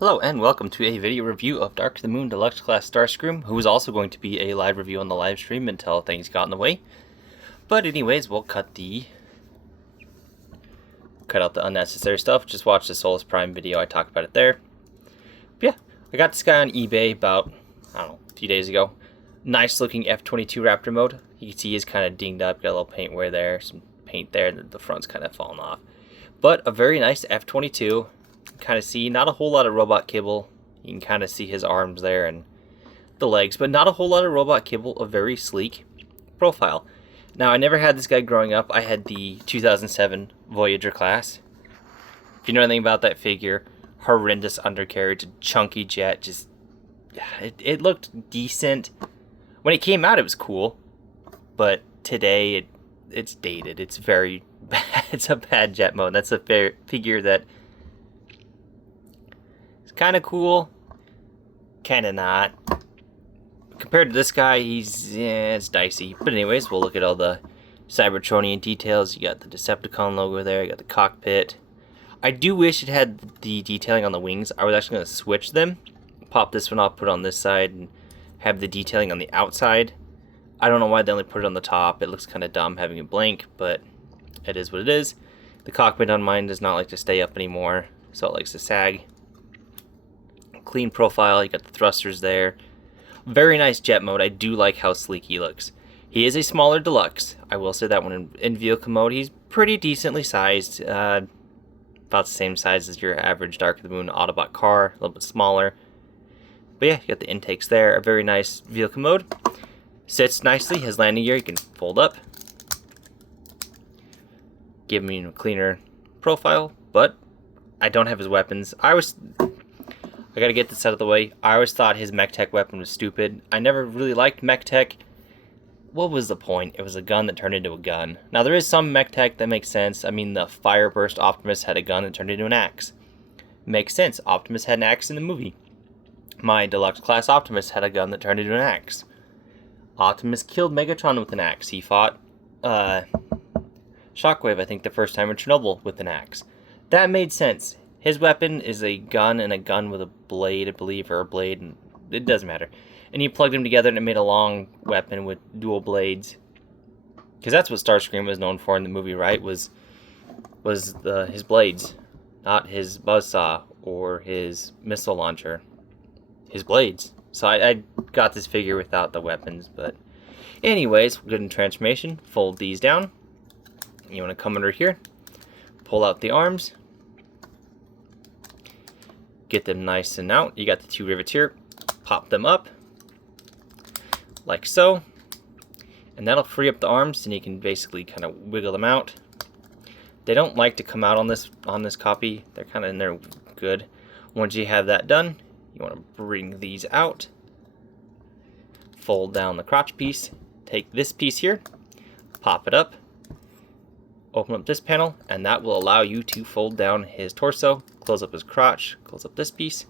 Hello and welcome to a video review of Dark to the Moon Deluxe Class Starscream, who is also going to be a live review on the live stream until things got in the way. But anyways, we'll cut out the unnecessary stuff. Just watch the Solus Prime video, I talked about it there. But yeah, I got this guy on eBay about, I don't know, a few days ago. Nice looking F-22 Raptor mode. You can see he's kind of dinged up, got a little paint wear there, some paint there, and the front's kind of fallen off. But a very nice F-22. Kind of see not a whole lot of robot kibble. You can kind of see his arms there and the legs, but not a whole lot of robot kibble. A very sleek profile. Now, I never had this guy growing up. I had the 2007 Voyager class. If you know anything about that figure, horrendous undercarriage, chunky jet, just it looked decent. When it came out, it was cool, but today it's dated. It's very bad. It's a bad jet mode. That's a figure that kind of cool, kind of not. Compared to this guy, it's dicey. But anyways, we'll look at all the Cybertronian details. You got the Decepticon logo there, you got the cockpit. I do wish it had the detailing on the wings. I was actually going to switch them. Pop this one off, put it on this side, and have the detailing on the outside. I don't know why they only put it on the top. It looks kind of dumb having it blank, but it is what it is. The cockpit on mine does not like to stay up anymore, so it likes to sag. Clean profile, you got the thrusters there. Very nice jet mode. I do like how sleek he looks. He is a smaller deluxe. I will say that one in vehicle mode, he's pretty decently sized. About the same size as your average Dark of the Moon Autobot car, a little bit smaller. But yeah, you got the intakes there. A very nice vehicle mode. Sits nicely. His landing gear you can fold up. Give me a cleaner profile, but I don't have his weapons. I gotta get this out of the way. I always thought his mech tech weapon was stupid. I never really liked mech tech. What was the point? It was a gun that turned into a gun. Now, there is some mech tech that makes sense. I mean, the Fireburst Optimus had a gun that turned into an axe. Makes sense. Optimus had an axe in the movie. My Deluxe Class Optimus had a gun that turned into an axe. Optimus killed Megatron with an axe. He fought Shockwave, I think, the first time in Chernobyl with an axe. That made sense. His weapon is a gun and a gun with a blade, I believe, or a blade, and it doesn't matter. And you plugged them together and it made a long weapon with dual blades. Because that's what Starscream was known for in the movie, right? Was his blades, not his buzzsaw or his missile launcher. His blades. So I got this figure without the weapons, but anyways, good in transformation. Fold these down. You want to come under here, pull out the arms. Get them nice and out. You got the two rivets here. Pop them up. Like so. And that'll free up the arms, and you can basically kind of wiggle them out. They don't like to come out on this copy. They're kind of in there good. Once you have that done, you want to bring these out. Fold down the crotch piece. Take this piece here. Pop it up. Open up this panel, and that will allow you to fold down his torso, close up his crotch, close up this piece,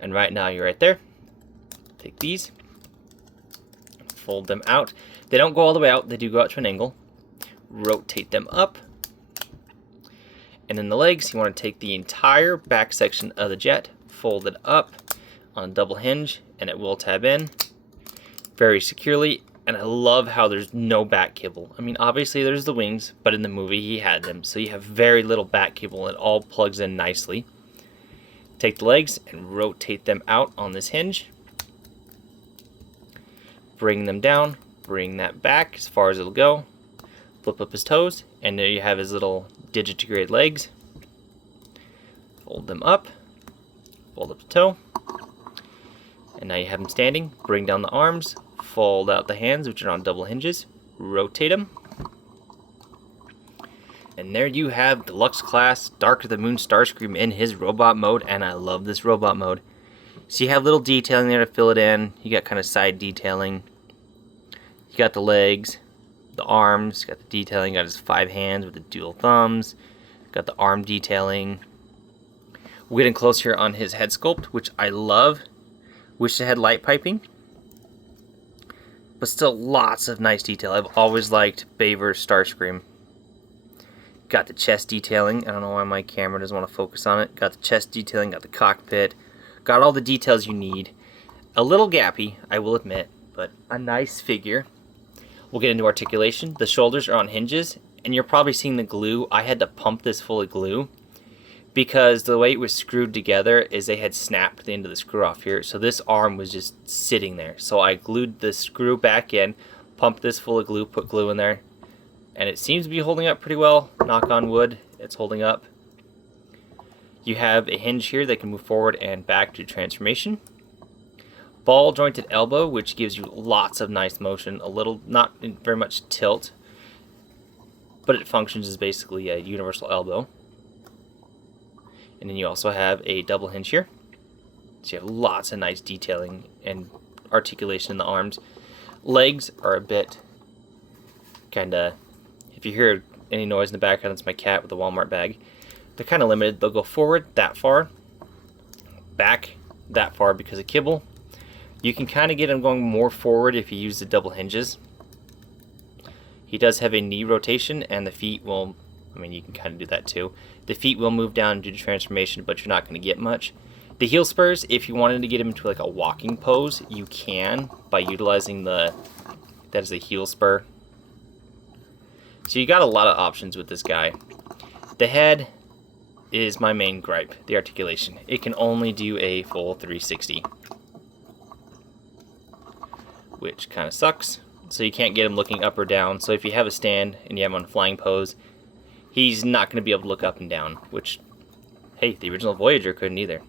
and right now you're right there. Take these, fold them out. They don't go all the way out, they do go out to an angle. Rotate them up, and then the legs, you want to take the entire back section of the jet, fold it up on a double hinge, and it will tab in very securely. And I love how there's no back kibble. I mean, obviously there's the wings, but in the movie he had them. So you have very little back kibble. It all plugs in nicely. Take the legs and rotate them out on this hinge. Bring them down. Bring that back as far as it'll go. Flip up his toes. And there you have his little digitigrade legs. Fold them up. Fold up the toe. And now you have him standing. Bring down the arms. Fold out the hands, which are on double hinges. Rotate them. And there you have Deluxe Class Dark of the Moon Starscream in his robot mode. And I love this robot mode. So you have little detailing there to fill it in. You got kind of side detailing. You got the legs, the arms, you got the detailing. You got his 5 hands with the dual thumbs. Got the arm detailing. We're getting close here on his head sculpt, which I love. Wish it had light piping. But still lots of nice detail. I've always liked Baver's Starscream. Got the chest detailing. I don't know why my camera doesn't want to focus on it. Got the chest detailing, got the cockpit. got all the details you need. A little gappy, I will admit, but a nice figure. We'll get into articulation. The shoulders are on hinges, and you're probably seeing the glue. I had to pump this full of glue because the way it was screwed together is they had snapped the end of the screw off here. So this arm was just sitting there. So I glued the screw back in, pumped this full of glue, put glue in there, and it seems to be holding up pretty well. Knock on wood, it's holding up. You have a hinge here that can move forward and back to transformation. Ball jointed elbow, which gives you lots of nice motion, a little, not very much tilt, but it functions as basically a universal elbow. And then you also have a double hinge here. So you have lots of nice detailing and articulation in the arms. Legs are a bit kind of, if you hear any noise in the background, it's my cat with a Walmart bag. They're kind of limited. They'll go forward that far, back that far because of kibble. You can kind of get him going more forward if you use the double hinges. He does have a knee rotation, and the feet will, I mean, you can kind of do that too. The feet will move down due to transformation, but you're not going to get much. The heel spurs, if you wanted to get him into like a walking pose, you can by utilizing that is a heel spur. So you got a lot of options with this guy. The head is my main gripe, the articulation. It can only do a full 360. Which kind of sucks. So you can't get him looking up or down. So if you have a stand and you have him on a flying pose, he's not going to be able to look up and down, which, hey, the original Voyager couldn't either.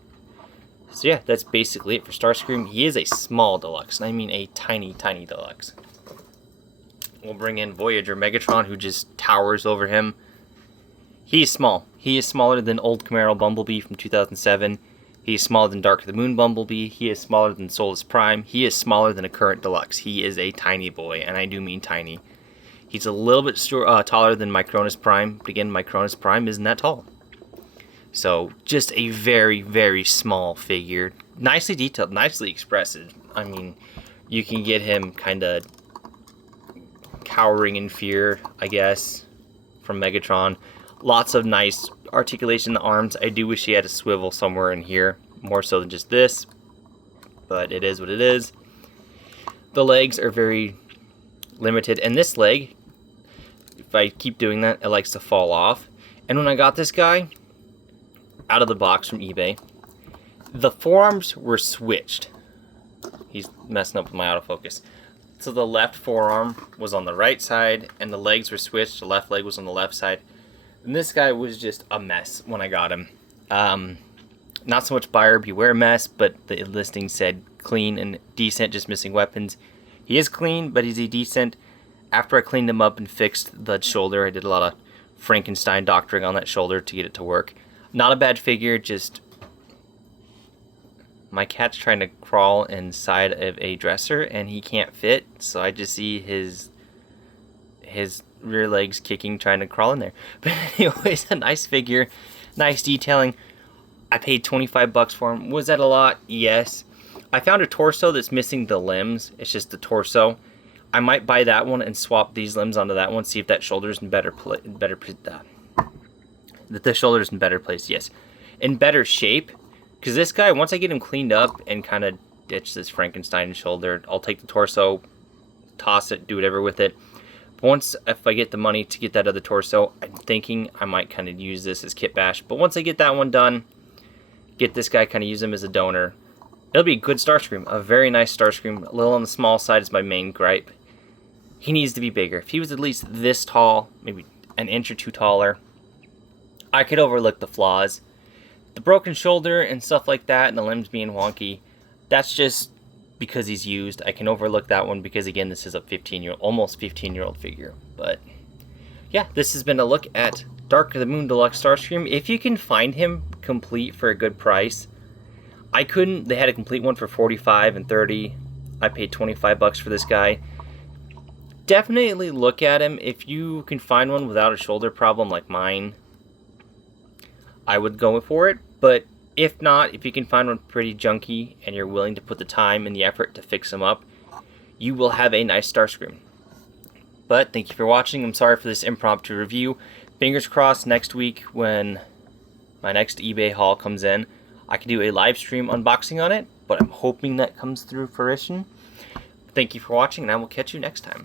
So yeah, that's basically it for Starscream. He is a small deluxe, and I mean a tiny, tiny deluxe. We'll bring in Voyager Megatron, who just towers over him. He is small. He is smaller than old Camaro Bumblebee from 2007. He is smaller than Dark of the Moon Bumblebee. He is smaller than Solus Prime. He is smaller than a current deluxe. He is a tiny boy, and I do mean tiny. He's a little bit taller than Micronus Prime, but again, Micronus Prime isn't that tall. So, just a very, very small figure. Nicely detailed, nicely expressive. I mean, you can get him kind of cowering in fear, I guess, from Megatron. Lots of nice articulation in the arms. I do wish he had a swivel somewhere in here, more so than just this, but it is what it is. The legs are very limited, and this leg, if I keep doing that, it likes to fall off. And when I got this guy out of the box from eBay, the forearms were switched. He's messing up with my autofocus. So the left forearm was on the right side, and the legs were switched. The left leg was on the left side. And this guy was just a mess when I got him. Not so much buyer beware mess, but the listing said clean and decent, just missing weapons. He is clean, but he's a decent. After I cleaned him up and fixed the shoulder, I did a lot of Frankenstein doctoring on that shoulder to get it to work. Not a bad figure, just my cat's trying to crawl inside of a dresser and he can't fit, so I just see his rear legs kicking, trying to crawl in there. But anyways, a nice figure, nice detailing. I paid 25 bucks for him. Was that a lot? Yes. I found a torso that's missing the limbs. It's just the torso. I might buy that one and swap these limbs onto that one, see if that shoulder's in better that the shoulder's in better place. Yes, in better shape. Because this guy, once I get him cleaned up and kind of ditch this Frankenstein shoulder, I'll take the torso, toss it, do whatever with it. Once, if I get the money to get that other torso, I'm thinking I might kind of use this as kit bash. But once I get that one done, get this guy, kind of use him as a donor, it'll be a good Starscream. A very nice Starscream. A little on the small side is my main gripe. He needs to be bigger. If he was at least this tall, maybe an inch or two taller, I could overlook the flaws. The broken shoulder and stuff like that, and the limbs being wonky, that's just because he's used. I can overlook that one because, again, this is a almost 15-year-old figure. But yeah, this has been a look at Dark of the Moon Deluxe Starscream. If you can find him complete for a good price, I couldn't. They had a complete one for $45 and $30. I paid 25 bucks for this guy. Definitely look at him. If you can find one without a shoulder problem like mine, I would go for it. But if not, if you can find one pretty junky and you're willing to put the time and the effort to fix them up, you will have a nice Starscream. But thank you for watching. I'm sorry for this impromptu review. Fingers crossed next week when my next eBay haul comes in, I can do a live stream unboxing on it, but I'm hoping that comes through fruition. Thank you for watching, and I will catch you next time.